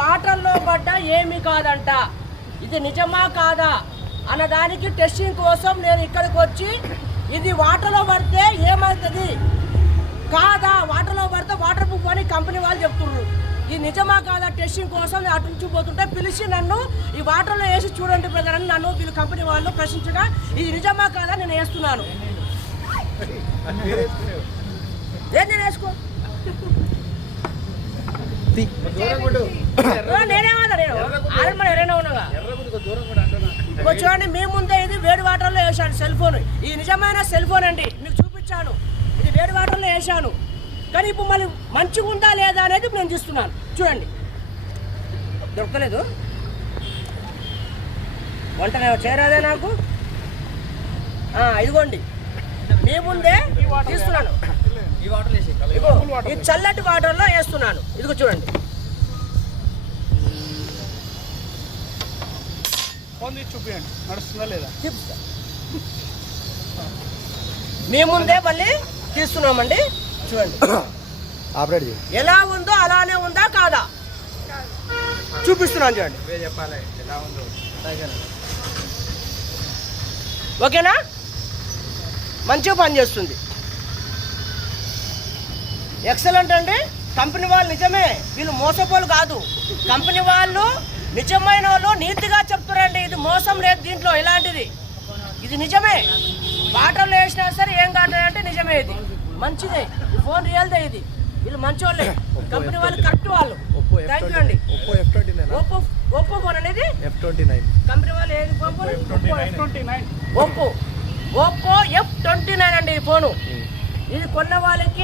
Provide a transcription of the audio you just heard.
వాటర్లో పడ్డ ఏమీ కాదంట. ఇది నిజమా కాదా అన్నదానికి టెస్టింగ్ కోసం నేను ఇక్కడికి వచ్చి ఇది వాటర్లో పడితే ఏమవుతుంది కాదా, వాటర్లో పడితే వాటర్ ప్రూఫ్ అని కంపెనీ వాళ్ళు చెప్తున్నారు. ఇది నిజమా కాదా టెస్టింగ్ కోసం నేను అటు నుంచి పోతుంటే పిలిచి నన్ను ఈ వాటర్లో వేసి చూడండి బ్రదర్ అని నన్ను వీళ్ళు కంపెనీ వాళ్ళు ప్రశ్నించగా ఇది నిజమా కాదా నేను వేస్తున్నాను. నేను వేసుకో నేనేమన్నా నేను ఆల్రెడీ ఎవరైనా ఉన్నాగా చూడండి. మీ ముందే ఇది వేడి వాటర్లో వేసాను సెల్ ఫోన్. ఇది నిజమైన సెల్ ఫోన్ అండి, మీకు చూపించాను. ఇది వేడి వాటర్లో వేసాను, కానీ ఇప్పుడు మళ్ళీ మంచిగా ఉందా లేదా అనేది నేను చూస్తున్నాను. చూడండి, దొరకలేదు. వంట చేయరాదే నాకు. ఇదిగోండి మీ ముందే తీస్తున్నాను. ఈ చల్లటి వాటర్లో వేస్తున్నాను. ఇదిగో చూడండి. చూపించండి నడుస్తుందా లేదా చూపిస్తా. మీ ముందే మళ్ళీ తీస్తున్నామండి. చూడండి ఎలా ఉందో అలానే ఉందా కాదా చూపిస్తున్నాను. చూడండి ఓకేనా, మంచిగా పనిచేస్తుంది. ఎక్సలెంట్ అండి. కంపెనీ వాళ్ళు నిజమే, వీళ్ళు మోసపోలు కాదు. కంపెనీ వాళ్ళు నిజమైన వాళ్ళు నీతిగా చెప్తారండి. ఇది మోసం లేదు దీంట్లో ఎలాంటిది. ఇది నిజమే. వాటర్లో వేసినా సరే ఏం కాదంటే నిజమే. ఇది మంచిదే, ఈ ఫోన్ రియల్దే. ఇది వీళ్ళు మంచి వాళ్ళే, కంపెనీ వాళ్ళు కరెక్ట్ వాళ్ళు. థ్యాంక్ యూ అండి. ఓప్పో ఫోన్ అనేది F29 కంపెనీ వాళ్ళు ఏది ఫోన్ ఓప్పో F29 అండి ఈ ఫోను. ఇది కొన్న వాళ్ళకి